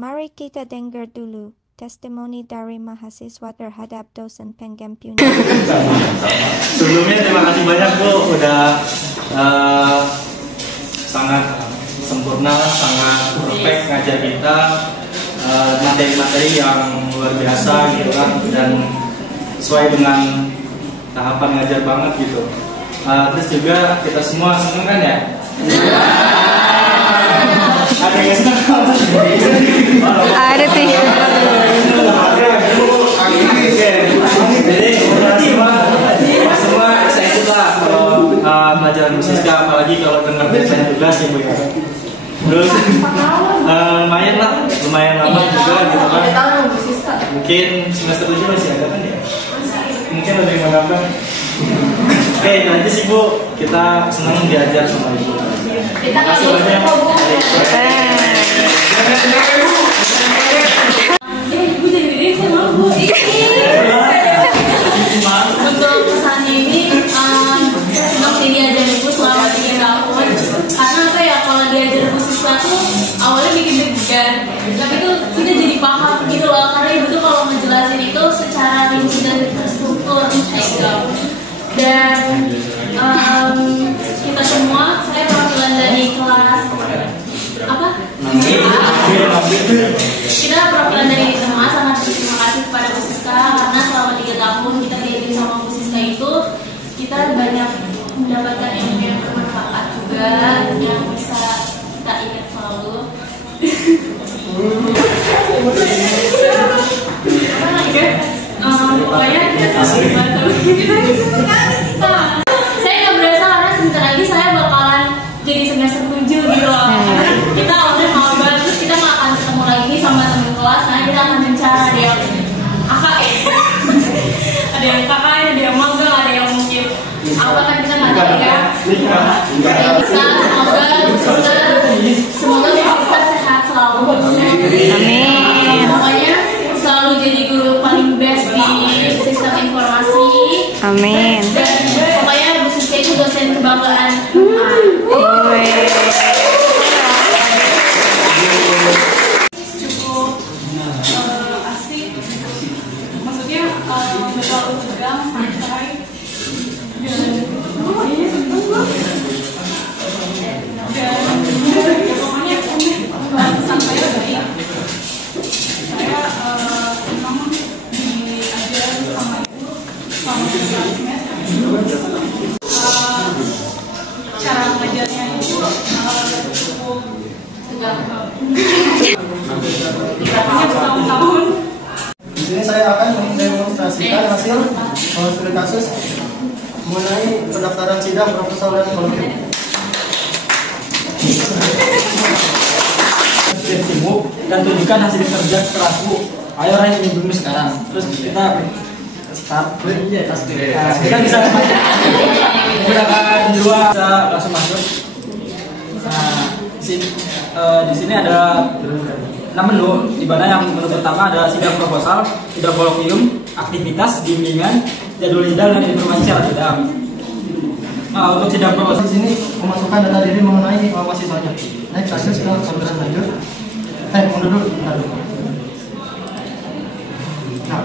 Mari kita dengar dulu testimoni dari mahasiswa terhadap dosen Penggempiun. Sebelumnya terima kasih banyak Bu, udah sangat sempurna, sangat perfect ngajar kita materi-materi yang luar biasa gitu kan, dan sesuai dengan tahapan ngajar banget gitu. Terus juga kita semua seneng kan ya? Ada yang seneng? Ada sih. Jadi semua excited lah kalau pelajaran musiska, apalagi kalau dengar desain tugas ya Bu ya. Terus lumayan lama juga gitu kan. Mungkin semester 7 masih ada kan ya? Mungkin ada yang menambah. Oke, itu aja sih Bu. Kita senang diajar sama Ibu. Terima kasih banyak. Untuk pesannya ini seperti diajar Ibu selama 3 tahun. Karena apa ya, kalau diajar musiska tuh awalnya bikin deg-degan, tapi tuh kita jadi paham gitu loh. Karena Ibu tuh kalau ngejelasin itu secara rinci dan terstruktur dan kita semua, saya perwakilan dari kelas apa? Kita perwakilan dari SMA sangat berterima kasih kepada Bu Siska, karena selama 3 tahun kita diajarin sama Bu Siska itu kita banyak mendapatkan ilmu yang bermanfaat juga, yang bisa kita ingat selalu. Pokoknya kita saya nggak berasa karena sebentar lagi saya bakalan jadi semester 7 gitu loh. Kita udah mau banget, terus kita nggak akan ketemu lagi sama teman kelas, karena kita akan mencari ada yang kakak ada yang kakak, ada yang magang, ada yang mungkin apa kan, kita nggak tahu ya. Semoga kita sehat selalu. Amin. Pokoknya selalu jadi guru paling best di sistem informasi. Amin. Dan pokoknya Bu Siska itu dosen kebanggaan. Cukup asik. Maksudnya terlalu tegang, santai. Dan pokoknya pesan saya baik. Saya senang diajar sama Ibu selama 3 semester. Cara mengajarnya itu cukup tegang. Punya bertahun-tahun. Di sini saya akan mendemonstrasikan hasil studi kasus mengenai pendaftaran sidang proposal dan kolokvium. Sibuk dan tunjukkan hasil kerja kerasmu. Ayo Rai, ini dulu sekarang. Terus kita start. Kita bisa menggunakan dua, bisa langsung masuk. Nah, di sini ada 6 menu, di mana yang menu pertama ada sidang proposal, sidang kolokvium, aktivitas, bimbingan, jadwal sidang dan informasi syarat sidang. Nah, untuk sidang proposal Di sini memasukkan data diri mengenai mahasiswanya. Next, akses ke saluran lanjut. Mundur dulu. Nah,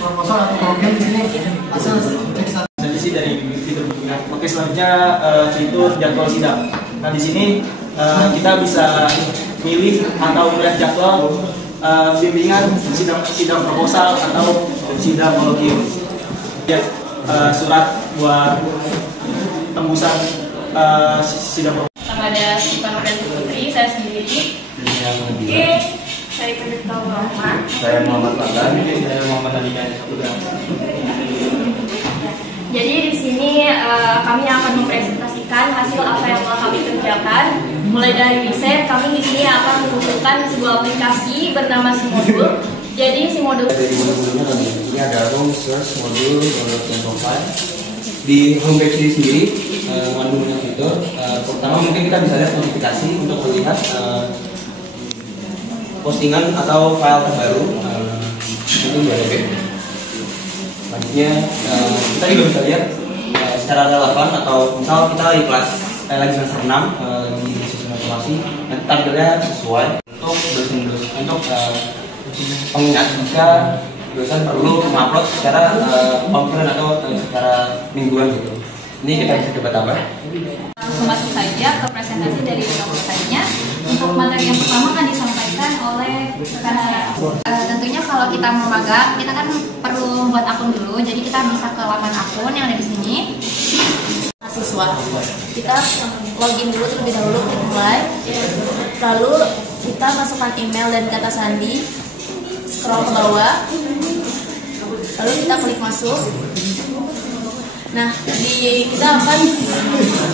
proposal atau kolokvium di sini hasil cek seleksi dari fitur bimbingan. Oke, selanjutnya fitur jadwal sidang. Nah, di sini kita bisa pilih atau melihat jadwal bimbingan, sidang proposal atau sidang kolokvium. Ya, surat buat tembusan sidang proposal. Kepada Pak dan Putri, saya sendiri. Oke, saya Pendeta Rahman. Saya Muhammad Fadlan. Saya Muhammad Andika. Jadi di sini kami akan mempresentasikan hasil apa yang telah kami kerjakan. Mulai dari riset, kami di sini akan mengusulkan sebuah aplikasi bernama Simodul. Jadi Simodul ini ada home search modul download profile. Di homepage ini sendiri mengandung banyak fitur. Pertama mungkin kita bisa lihat notifikasi untuk melihat postingan atau file terbaru. Itu 2 DB. Selanjutnya kita juga bisa lihat secara relevan, atau misal kita di kelas saya lagi semester 6, lagi sistem informasi, nanti tampilnya sesuai untuk dosen-dosen untuk pengingat jika dosen perlu mengupload secara offline atau secara mingguan gitu. Ini kita bisa coba tambah. Langsung masuk saja ke presentasi dari dosennya. Untuk materi yang pertama akan disampaikan oleh rekan saya. Tentunya kalau kita mau magang, kita kan perlu buat akun dulu. Jadi kita bisa ke laman akun yang ada di sini. Mahasiswa. Kita login dulu terlebih dahulu, klik mulai. Lalu kita masukkan email dan kata sandi. Scroll ke bawah. Lalu kita klik masuk. Nah, kita akan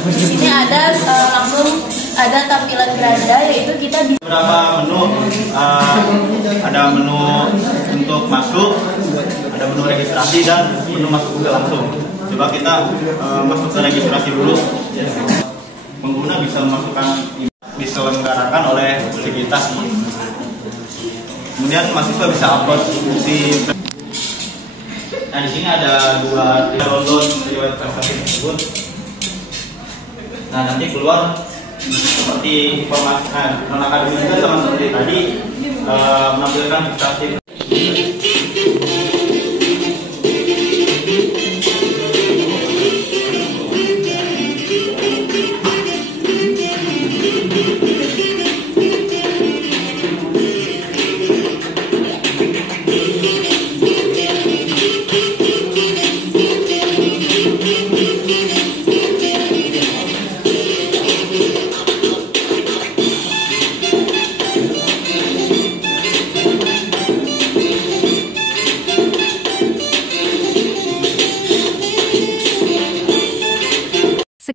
di sini ada langsung ada tampilan beranda, yaitu kita bisa beberapa menu, ada menu untuk masuk, ada menu registrasi dan menu masuk Google langsung. Coba kita masuk ke registrasi dulu. Pengguna bisa memasukkan diselenggarakan oleh Sivitas. Kemudian mahasiswa bisa upload bukti. Nah, di sini ada dua download riwayat prestasi tersebut. Nah, nanti keluar seperti informasi non-akademik juga sama seperti tadi, menampilkan prestasi.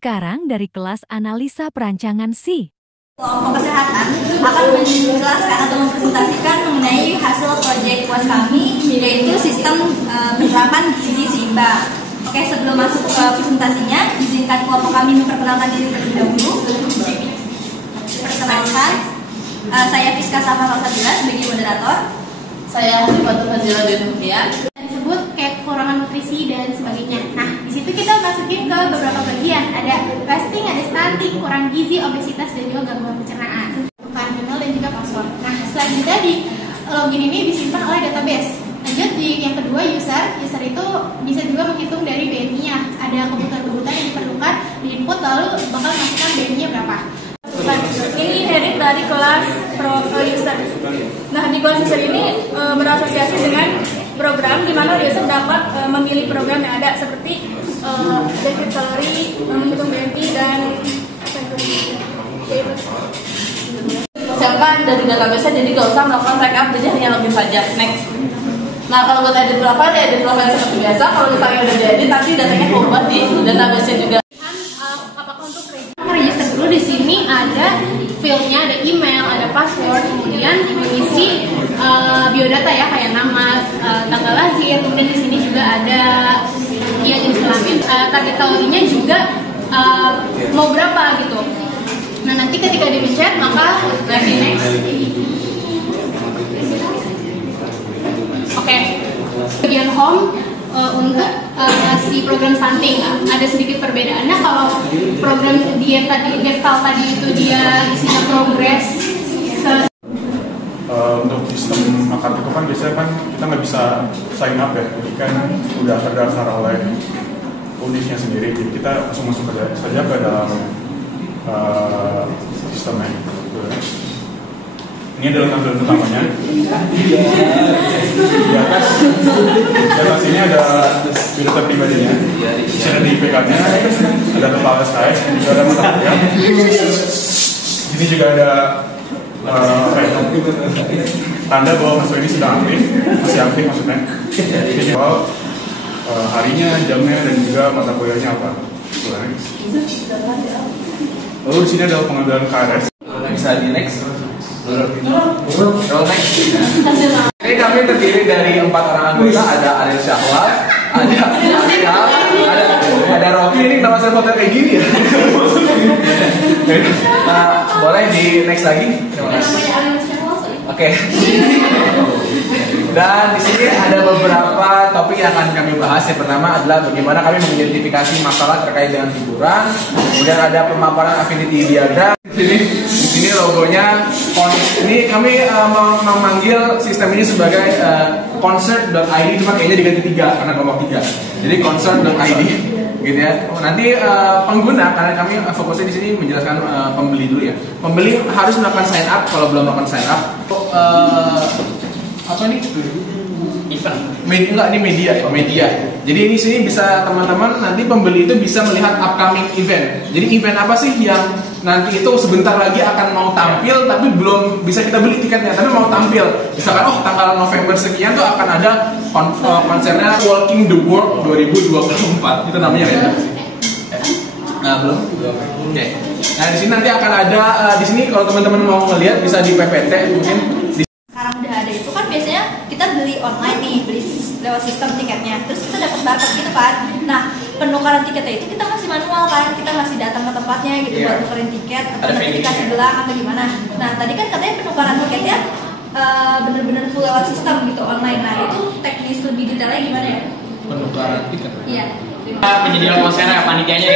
Sekarang dari kelas analisa perancangan C. kelompok kesehatan akan menjelaskan atau mempresentasikan mengenai hasil proyek puas kami, yaitu sistem penerapan gizi seimbang. Oke, sebelum masuk ke presentasinya, izinkan kelompok kami memperkenalkan diri terlebih dahulu. Perkenalkan, saya Fiska Safa Falsabila sebagai moderator. Saya Batu Fazila Denukia. Disebut kayak kekurangan nutrisi dan sebagainya. Nah, di situ kita masukin ke beberapa bagian. Ada fasting, ada stunting, kurang gizi, obesitas, dan juga gangguan pencernaan. Bukan email dan juga password. Nah, selanjutnya di login ini disimpan oleh database. Lanjut di yang kedua, user. User itu bisa juga menghitung dari BMI-nya. Ada kebutuhan-kebutuhan yang diperlukan, diinput lalu bakal masukkan BMI-nya berapa. Ini heading dari kelas Pro User. Nah, di kelas user ini berasosiasi dengan program di mana user dapat memilih program yang ada seperti defisit kalori, menghitung BMI dan siapkan dari database, jadi gak usah melakukan backup, jadi hanya login saja. Next. Nah, kalau buat edit profile, ya edit profile seperti biasa. Kalau misalnya udah diedit, nanti datanya keubah di database juga. Apakah untuk register dulu di sini ada fieldnya, ada email, ada password, kemudian mengisi biodata ya kayak nama, tanggal lahir, kemudian di sini juga ada ya jenis kelamin, target kalorinya juga mau berapa gitu. Nah, nanti ketika dipencet maka lagi next. Oke. Bagian home untuk si program stunting ada sedikit perbedaannya. Kalau program diet tadi, Devtal tadi itu dia isinya progres. Untuk sistem akad itu kan biasanya kan kita nggak bisa sign up ya, jadi kan udah terdaftar oleh unitnya sendiri, jadi kita langsung masuk saja ke dalam sistemnya. Ini adalah tampilan utamanya. Di atas ini ada biodata pribadinya, di sini ada IPK-nya, ada total SKS, juga ada mata kuliah. Ini juga ada tanda bahwa mahasiswa ini sudah aktif, masih aktif maksudnya. Ini juga harinya, jamnya, dan juga mata kuliahnya apa. Lalu di sini adalah pengambilan KRS. Bisa di next. Roll next. Ini kami terdiri dari 4 orang anggota. Ada Ariel Syahwat, ada Ariel, ada Rocky. Ini kenapa saya foto kayak gini ya? Nah, boleh di next lagi. Terima kasih. Oke. Dan di sini ada beberapa topik yang akan kami bahas. Yang pertama adalah bagaimana kami mengidentifikasi masalah terkait dengan hiburan. Kemudian ada pemaparan affinity diagram. Di sini logonya. Ini kami memanggil sistem ini sebagai concert.id, cuma kayaknya diganti 3 karena kelompok 3. Jadi concert.id, gitu ya. Nanti pengguna, karena kami fokusnya di sini menjelaskan pembeli dulu ya. Pembeli harus melakukan sign up. Kalau belum melakukan sign up, apa nih? Event. Enggak, ini media ya, media. Jadi ini sini bisa teman-teman nanti pembeli itu bisa melihat upcoming event. Jadi event apa sih yang nanti itu sebentar lagi akan mau tampil tapi belum bisa kita beli tiketnya, tapi mau tampil. Misalkan tanggal November sekian tuh akan ada konsernya Walking the World 2024. Itu namanya ya. Nah, belum. Oke. Nah, di sini nanti akan ada di sini kalau teman-teman mau ngelihat bisa di PPT mungkin. Sekarang udah ada itu kan biasanya kita beli online nih, beli lewat sistem tiketnya, terus kita dapat barcode gitu kan. Nah, penukaran tiketnya itu kita masih manual kan, kita masih datang ke tempatnya gitu buat nukerin tiket atau nanti dikasih gelang atau gimana. Nah, tadi kan katanya penukaran tiketnya bener-bener full lewat sistem gitu online. Nah, itu teknis lebih detailnya gimana ya? Penukaran tiket. Iya. Penyedia konsernya, panitianya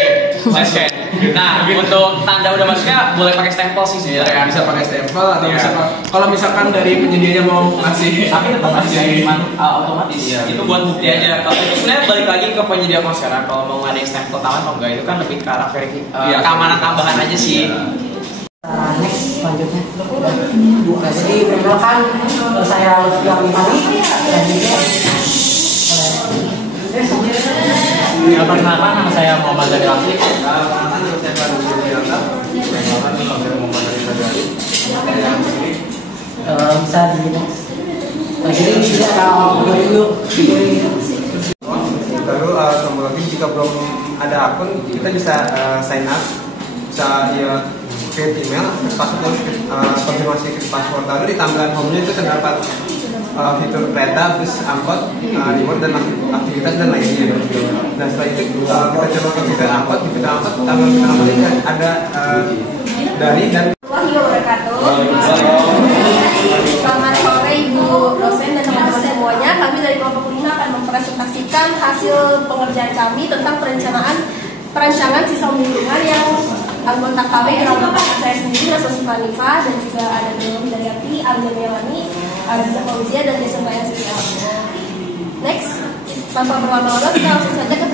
saya share. Nah, untuk tanda udah masuknya boleh pakai stempel sih sebenarnya. Bisa pakai stempel atau bisa kalau misalkan dari penyedianya mau ngasih, tapi tetap masih otomatis. Itu buat bukti aja. Kalau itu sebenarnya balik lagi ke penyedia konser. Kalau mau ngadain stempel tangan atau enggak itu kan lebih ke arah keamanan tambahan aja sih. Next selanjutnya. Jadi perkenalkan saya Lutfi Fani dan Perkenalkan nama saya Muhammad Zadil Asli. Bisa di next. Jadi tidak ada dulu. Lalu lagi jika belum ada akun kita bisa sign up, bisa create email, password, konfirmasi password. Lalu di tampilan home-nya itu terdapat fitur kereta, bus, angkot, reward dan aktivitas dan lainnya. Dan setelah itu kita coba ke fitur angkot, di fitur angkot tampilan fitur angkot ini ada dari dan. Selamat sore Ibu dosen dan teman-teman semuanya. Kami dari kelompok 5 akan mempresentasikan hasil pengerjaan kami tentang perancangan sistem lingkungan yang anggota kami adalah saya sendiri, Rasul Fanifa, dan juga ada Dewi Hidayati, Alda Melani, Aziza Fauzia, dan Jason Bayasria. Next, tanpa berlama-lama kita langsung saja ke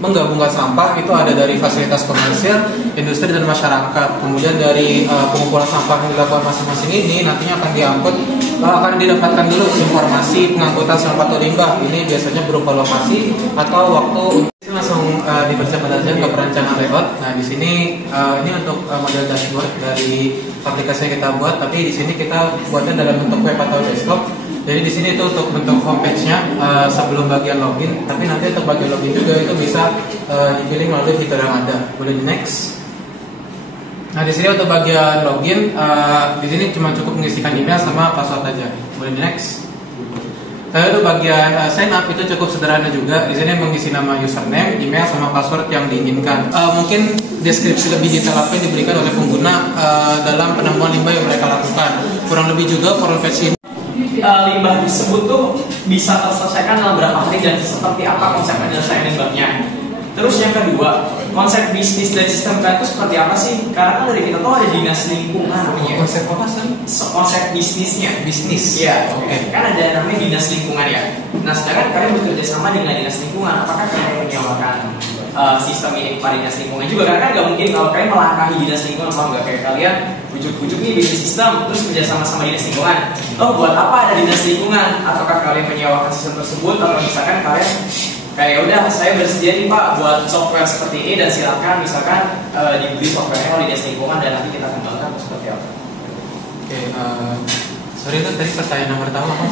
menggabungkan sampah itu ada dari fasilitas komersil, industri dan masyarakat. Kemudian dari pengumpulan sampah yang dilakukan masing-masing ini nantinya akan diangkut, akan didapatkan dulu informasi pengangkutan sampah atau limbah. Ini biasanya berupa lokasi atau waktu. Langsung dipercepat aja ke perancangan layout. Nah, di sini ini untuk model dashboard dari aplikasi yang kita buat, tapi di sini kita buatnya dalam bentuk web atau desktop. Jadi di sini itu untuk bentuk homepage-nya sebelum bagian login, tapi nanti untuk bagian login juga itu bisa dipilih melalui fitur yang ada. Boleh di next. Nah, di sini untuk bagian login, di sini cuma cukup mengisikan email sama password aja. Boleh di next. Saya itu bagian sign up itu cukup sederhana juga. Di sini mengisi nama username, email, sama password yang diinginkan. Mungkin deskripsi lebih detail apa yang diberikan oleh pengguna dalam penemuan limbah yang mereka lakukan. Kurang lebih juga form page ini. Limbah tersebut tuh bisa terselesaikan dalam berapa hari dan seperti apa konsep penyelesaian limbahnya. Terus yang kedua, konsep bisnis dari sistem itu seperti apa sih? Karena kan dari kita tuh ada dinas lingkungan namanya. Konsep apa sih? Konsep bisnisnya. Bisnis. Iya, oke. Kan ada namanya dinas lingkungan ya. Nah, sekarang kalian bekerja sama dengan dinas lingkungan. Apakah kalian menyewakan sistem ini kepada dinas lingkungan juga? Karena kan nggak mungkin kalau kalian melangkahi dinas lingkungan, apa nggak kayak kalian ujuk-ujuk nih bikin sistem terus kerja sama dinas lingkungan. Buat apa ada dinas lingkungan? Ataukah kalian menyewakan sistem tersebut atau misalkan kalian kayak udah saya bersedia nih Pak buat software seperti ini dan silakan misalkan dibeli softwarenya oleh dinas lingkungan dan nanti kita kembangkan seperti apa? Oke, sorry itu tadi pertanyaan nomor pertama apa?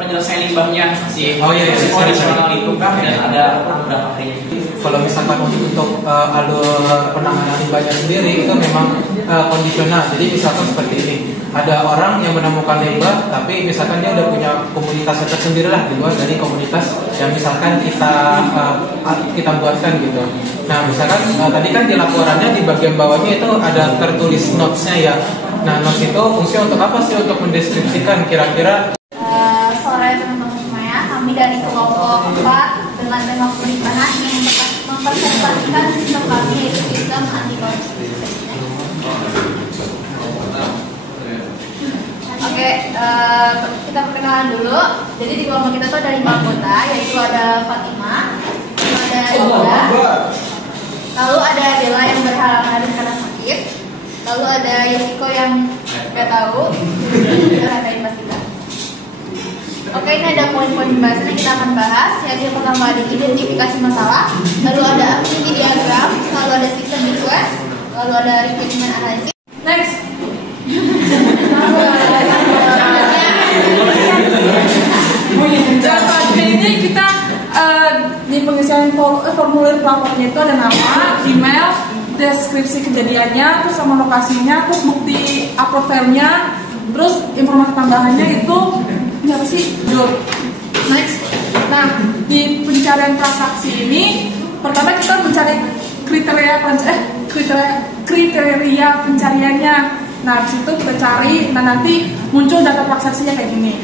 Penyelesaian limbahnya sih. Oh iya, kondisional itu kan dan ada beberapa harinya. Kalau misalkan untuk alur penanganan limbahnya sendiri itu memang kondisional. Jadi misalkan seperti ini, ada orang yang menemukan limbah, tapi misalkan dia udah punya komunitas tersendiri lah di luar dari komunitas yang misalkan kita buatkan gitu. Nah misalkan tadi kan di laporannya di bagian bawahnya itu ada tertulis notesnya ya. Nah, notes itu fungsi untuk apa sih? Untuk mendeskripsikan kira-kira. Sore teman-teman semuanya, kami dari kelompok 4 dengan tema pernikahan yang mempresentasikan sistem kami yaitu sistem anti korupsi. Oke, kita perkenalan dulu. Jadi di kelompok kita tuh ada 5 anggota, yaitu ada Fatima, ada Ida, lalu ada Bella yang berhalangan karena sakit, lalu ada Yosiko yang nggak tahu, ada pas kita. Oke, ini ada poin-poin pembahasan yang kita akan bahas. Yaitu yang pertama ada identifikasi masalah, lalu ada activity diagram, lalu ada sistem request, lalu ada requirement analysis. Next. Dan selanjutnya ini kita di pengisian formulir pelapornya itu ada nama, email, deskripsi kejadiannya, terus sama lokasinya, terus bukti upload filenya, terus informasi tambahannya itu apa sih? Next. Nah, di pencarian transaksi ini pertama kita mencari kriteria pencariannya. Nah, di situ kita cari, nah nanti muncul data transaksinya kayak gini.